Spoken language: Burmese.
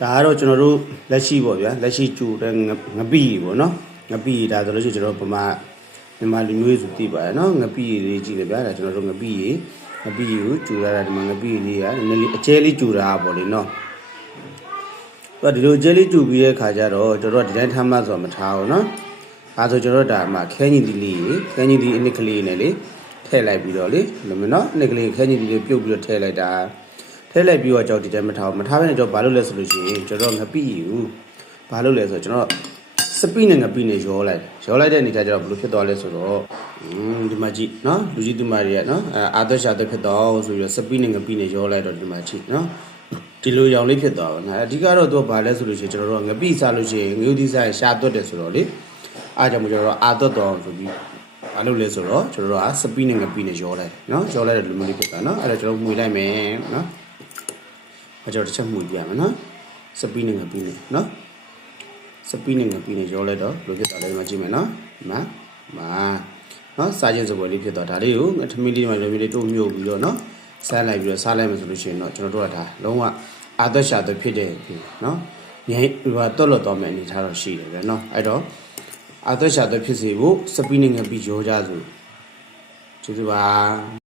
ဒါကတော့ကျွန်တော်တို့လက်ရှိပေါ့ဗျာလက်ရှိကျူတဲ့ငပိပေါ့နော်ငပိဒါဆိုလို့ရှိရင်ကျွန်တော်မြန်မာလူမျိုးစုသိပါတယ်နော်ငပိလေးကြည့်လေဗျာဒါကျွန်တော်တို့ငပိကိုကျူရတာဒီမှာငပိလေးကနည်းနည်းလေးအကျဲလေးကျူတာပေါ့လေနော်ဒီလိုအကျဲလေးကျူပြီးတဲ့ခါကျတော့ကျွန်တော်တို့ဒီတိုင်းထားမှဆိုမထားဘူးနော်ဒါဆိုကျွန်တော်တို့ဒါမှခဲညင်တီလေးခဲညင်တီအနစ်ကလေးနဲ့လေထည့်လိုက်ပြီးတော့လေလို့မနော်အနစ်ကလေးခဲညင်တီလေးပြုတ်ပြီးတော့ထည့်လိုက်တာထည့်လိုက်ပြီးတော့ကြောက်ဒီတိုင်းမထားဘဲနဲ့ကြောက်ဘာလို့လဲဆိုလို့ရှိရင်ကျွန်တော်ငပိယူဘာလို့လဲဆိုတော့ကျွန်တော်စပိနဲ့ငပိနဲ့ရောလိုက်တဲ့အနေထားကျတော့ဘယ်လိုဖြစ်သွားလဲဆိုတော့ဒီမှာကြည့်နော်လူကြီးသူမတွေကနော်အာသက်ရှာသက်ဖြစ်တော့ဆိုပြီးတော့စပိနဲ့ငပိနဲ့ရောလိုက်တော့ဒီမှာကြည့်နော်ဒီလိုရောင်လေးဖြစ်သွားပါနော်အဓိကတော့သူကဘာလဲဆိုလို့ရှိရင်ကျွန်တော်တို့ငပိစားလို့ရှိရင်ငရုတ်သီးစားရှာသွတ်တယ်ဆိုတော့လေအားကြောင့်ကျွန်တော်တို့အာသွတ်တော်ဆိုပြီးဘာလို့လဲဆိုတော့ကျွန်တော်တို့ကစပိနဲ့ငပိနဲ့ရောလိုက်နော်ရောလိုက်တဲ့လူမျိုးလေးဖြစ်တာနော်အဲ့ဒါကျွန်တော်မှွေလိုက်မယ်နော်ကျွန်တော်တစ်ချက်မှွေပြရမယ်နော်စပိနဲ့ငပိနဲ့နော်စပိနဲ့ငပိနဲ့ရောလိုက်တော့ဘယ်လိုဖြစ်သွားလဲမကြည့်မယ်နော်နော်စားခြင်းစပွဲလေးဖြစ်သွားဒါလေးကိုထမင်းလေးမှလည်းလေးတို့မြုပ်ပြီးတော့နော်စားလိုက်ပြီးတော့စားလိုက်မယ်ဆိုလို့ရှိရင်တော့ကျွန်တော်တို့ကဒါလုံးဝအာသက်ရှာသက်ဖြစ်တဲ့နော်ငယ်ဟိုတော့လွတ်တော့မယ်အနေထားတော့ရှိတယ်ဗျာနော်အဲ့တော့အာသက်ရှာသက်ဖြစ်စေဖို့စပိနဲ့ငပိရောကြစို့ကျေးဇူးပါ